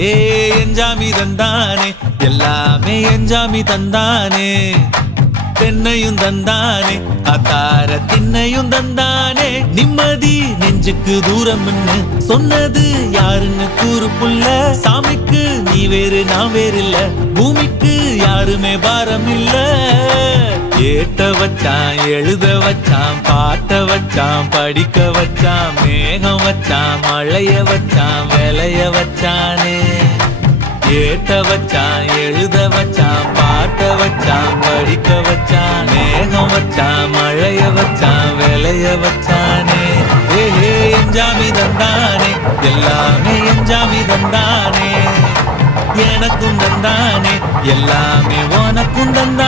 ஏ எஞ்சாமி தந்தானே எல்லாமே எஞ்சாமி தந்தானே தென்னையும் தந்தானே அத்தார திண்ணையும் தந்தானே நிம்மதி நெஞ்சுக்கு தூரம்னு சொன்னது யாருன்னு கூறு புள்ள சாமிக்கு நீ வேறு நான் வேறு இல்ல பூமிக்கு யாருமே பாரம் இல்ல ஏட்ட வச்சான் எழுத வச்சான் பாட்ட வச்சான் படிக்க வச்சான் மேகம் வச்சான் மழைய வச்சான் விளைய வச்சானே ஏட்ட வச்சான் எழுத வச்சான் பாட்ட வச்சான் படிக்க வச்சான் மேகம் வச்சான் மழைய வச்சான் விளைய வச்சானே ஏ எஞ்சாமி தந்தானே எல்லாமே எஞ்சாமி தந்தானே எனக்கும் தந்தானே எல்லாமே உனக்கும் தந்தானே